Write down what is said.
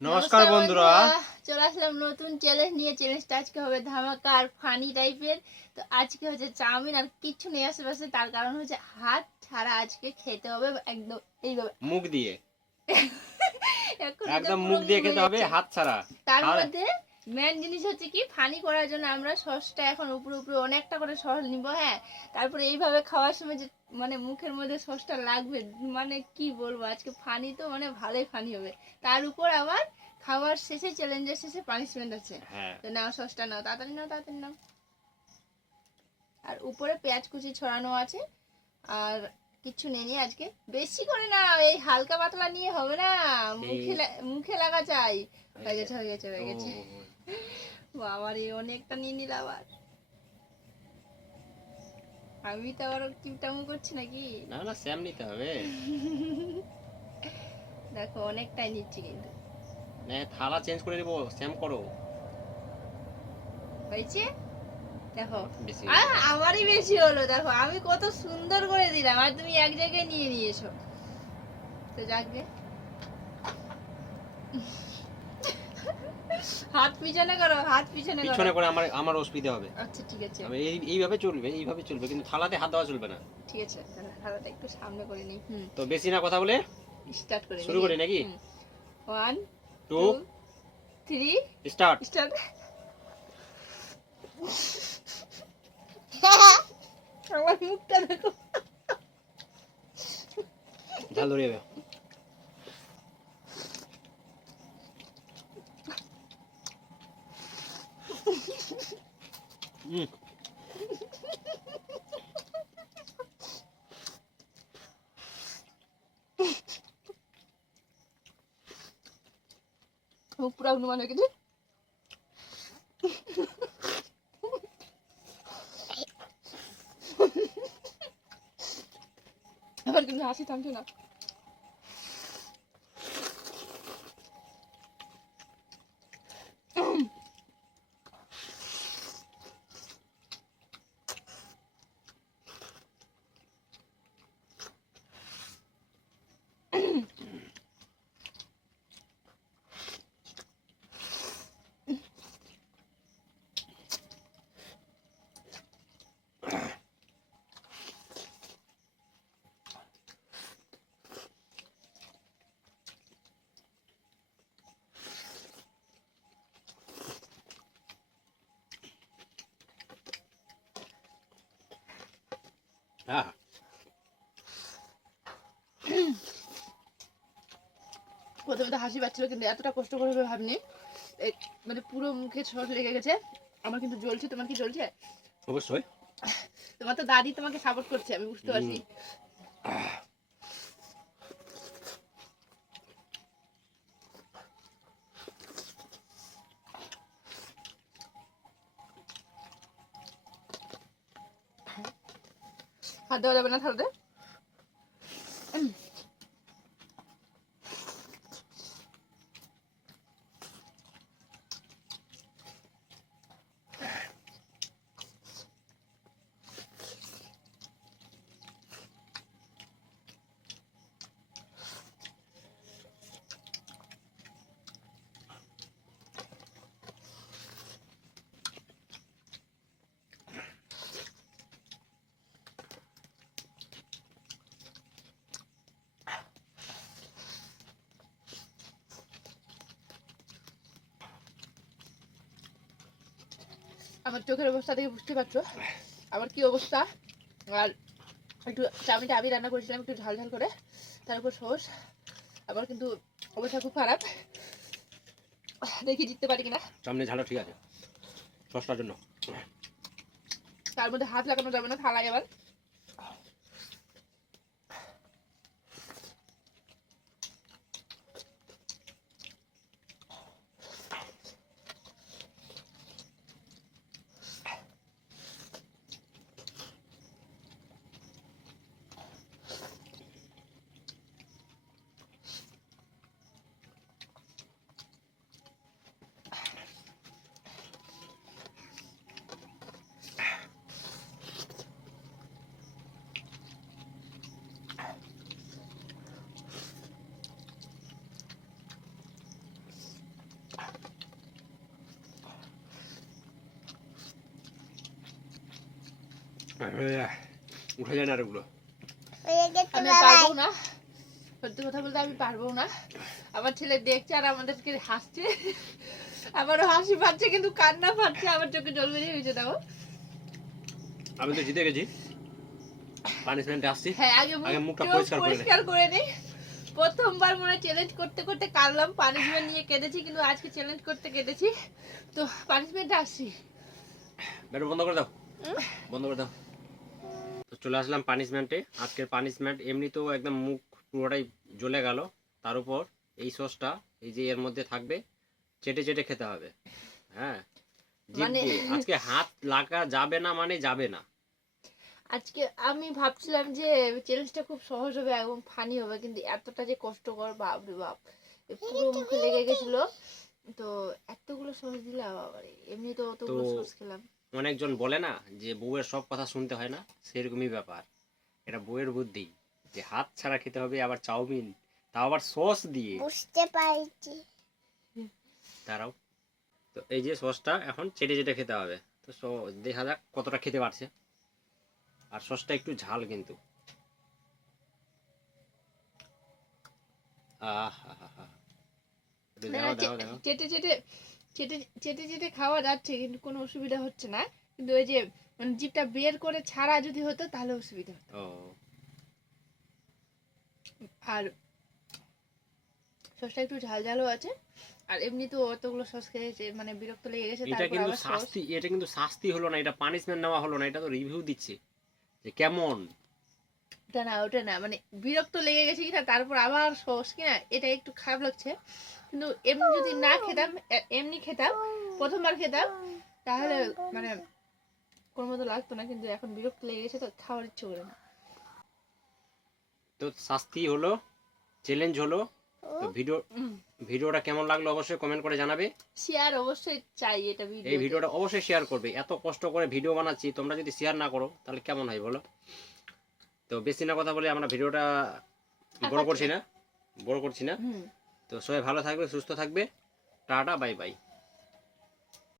নমস্কার বন্ধুরা, চলে আসলাম নতুন চ্যালেঞ্জ নিয়ে। চ্যালেঞ্জটা আজকে হবে ধামাকা আর ফানি টাইপের। তো আজকে হচ্ছে চাউমিন আর কিচ্ছু নেই আশেপাশে, তার কারণ হচ্ছে হাত ছাড়া আজকে খেতে হবে, একদম এইভাবে মুখ দিয়ে এখন একদম পুরো মুখ দিয়ে হয়ে খেতে হবে, যাচ্ছে। হাত ছাড়া। তার মধ্যে মেন জিনিস হচ্ছে কি, ফানি করার জন্য আমরা সসটা এখন উপরে উপরে অনেকটা করে সস নিব। হ্যাঁ, তারপরে এইভাবে খাওয়ার সময় যে মানে মুখের মধ্যে সসটা লাগবে, মানে কি বলবো, আজকে ফানি তো মানে ভালোই ফানি হবে। তার উপর আবার খাওয়ার শেষে, চ্যালেঞ্জের শেষে পানিশমেন্ট আছে। তো নাও সসটা নাও, তাড়াতাড়ি নাও, তাড়াতাড়ি নাও। আর উপরে পেঁয়াজ কুচি ছড়ানো আছে। আর কিছু নেই আজকে, বেশি করে না, এই হালকা পাতলা নিয়ে হবে না, মুখে লাগা চাই। হয়ে গেছে, হয়ে গেছে, হয়ে গেছে। বাবারে, অনেকটা নিয়ে নিল আবার। আমি তো আবার কিপটামো করছি নাকি? না না, স্যাম নিতে হবে। দেখো অনেকটাই নিচ্ছি কিন্তু। না, থালা চেঞ্জ করে দেবো, স্যাম করো। হয়েছে দেখো, বেশি আমারই বেশি হলো। দেখো আমি কত সুন্দর করে দিলাম, আর তুমি এক জায়গায় নিয়ে নিয়েছো। তো যাকবে, হাত পিছনে করো, হাত পিছনে করো। পিছনে করে আমার অসুবিধা হবে। আচ্ছা ঠিক আছে, আমি এইভাবে চলবে, এইভাবে চলবে, কিন্তু থালাতে হাত দেওয়া চলবে না। ঠিক আছে, তাহলে হাতটা একটু সামনে করে নিই। তো বেশি না কথা বলে স্টার্ট করে শুরু করি নাকি? 1 2 2 3 স্টার্ট। স্টার্ট। আমার মুখটা দেখো, ঝাল ধরে যাবে। মুখ পুরো অনুমান হয়ে গেছে। আবার কিন্তু হাসি থামছে না। হ্যাঁ, প্রথমে তো হাসি পাচ্ছিল, কিন্তু এতটা কষ্ট করে ভাবিনি। মানে পুরো মুখে সস লেগে গেছে। আমার কিন্তু জ্বলছে। তোমার কি জ্বলছে? অবশ্যই। তোমার তো দাদি তোমাকে সাপোর্ট করছে, আমি বুঝতে পারছি। হাত দেওয়া যাবে না থালাতে। আমার চোখের অবস্থা দেখে বুঝতে পারছো আমার কি অবস্থা। আর একটু চাউমিনটা আমি রান্না করেছিলাম একটু ঝাল ঝাল করে, তার উপর সস। আবার কিন্তু অবস্থা খুব খারাপ, দেখি জিততে পারি কিনা। সামনে ঝালটা ঠিক আছে সসটার জন্য। তার মধ্যে হাত লাগানো যাবে না, থালায় আবার। উঠে যায় না আর ওগুলো। আমি পারবো না, সত্যি কথা বলতে আমি পারবো না। আমার ছেলে দেখছে আর আমাদেরকে হাসছে, আমারও হাসি পাচ্ছে কিন্তু কান্না পাচ্ছে, আমার চোখে জল বেরিয়ে গেছে। দেখো আমি তো জিতে গেছি, পানিশমেন্টে আসছি। হ্যাঁ, আগে আগে মুখটা মুখটা পরিষ্কার করে নে। পরিষ্কার করে নি। প্রথমবার মনে চ্যালেঞ্জ করতে করতে কাঁদলাম, পানিশমেন্ট নিয়ে কেঁদেছি, কিন্তু আজকে চ্যালেঞ্জ করতে কেঁদেছি। তো পানিশমেন্টে আসছি। ব্যাটার বন্ধ করে দাও, বন্ধ করে দাও। তো চলে আসলাম পানিশমেন্টে। আজকের পানিশমেন্ট এমনিতেও একদম মুখ পুরোটাই জ্বলে গেল, তার উপর এই সসটা এই যে এর মধ্যে থাকবে, চেটে চেটে খেতে হবে। হ্যাঁ, জিভ মানে- দিয়ে। আজকে হাত লাগা যাবে না, মানে যাবে না। আজকে আমি ভাবছিলাম যে চ্যালেঞ্জটা খুব সহজ হবে এবং ফানি হবে, কিন্তু এতটা যে কষ্টকর, বাপ রে বাপ, পুরো মুখে লেগে গেছিল। তো এতগুলো সস দিলে বাবারে, এমনি তো অতগুলো তো- সস খেলাম। অনেকজন বলে না যে বউয়ের সব কথা শুনতে হয় না, সেরকমই ব্যাপার। এটা বউয়ের বুদ্ধি যে হাত ছাড়া খেতে হবে, আবার চাউমিন, তাও আবার সস দিয়ে। বুঝতে পারছি। দাঁড়াও। তো এই যে সসটা এখন চেটে চেটে খেতে হবে। তো দেখা যাক কতটা খেতে পারছে। আর সসটা একটু ঝাল কিন্তু। আহা, না, দাও দাও দাও। চেটে চেটে চেটে চেটে চেটে খাওয়া যাচ্ছে, কিন্তু কোনো অসুবিধা হচ্ছে না। কিন্তু ওই যে মানে জিভটা বের করে ছাড়া যদি হতো তাহলে অসুবিধা হতো। ও, আর সসটা একটু ঝাল ঝালও আছে। আর এমনি তো অতগুলো সস খেয়েছে, মানে বিরক্ত লেগে গেছে। এটা তারপর কিন্তু আবার সস, শাস্তি, এটা কিন্তু শাস্তি হলো না, এটা পানিশমেন্ট নেওয়া হলো না, এটা তো রিভিউ দিচ্ছে যে কেমন। ওটা না, মানে বিরক্ত লেগে গেছে কিনা, তারপর আবার সস কিনা, এটা একটু খারাপ লাগছে। কিন্তু এমনি যদি না খেতাম, এমনি খেতাম, প্রথমবার খেতাম, তাহলে মানে কোনো মতো লাগতো না। কিন্তু এখন বিরক্ত লেগে গেছে তো খাওয়ার ইচ্ছে করে না। তো শাস্তি হলো, চ্যালেঞ্জ হলো। তো ভিডিওটা কেমন লাগলো অবশ্যই কমেন্ট করে জানাবে। শেয়ার অবশ্যই চাই এটা এই ভিডিও। ভিডিওটা অবশ্যই শেয়ার করবে। এত কষ্ট করে ভিডিও বানাচ্ছি, তোমরা যদি শেয়ার না করো তাহলে কেমন হয় বলো। তো বেশি না কথা বলে আমরা ভিডিওটা বড় করছি না। তো সবাই ভালো থাকবে, সুস্থ থাকবে। Tata, bye bye.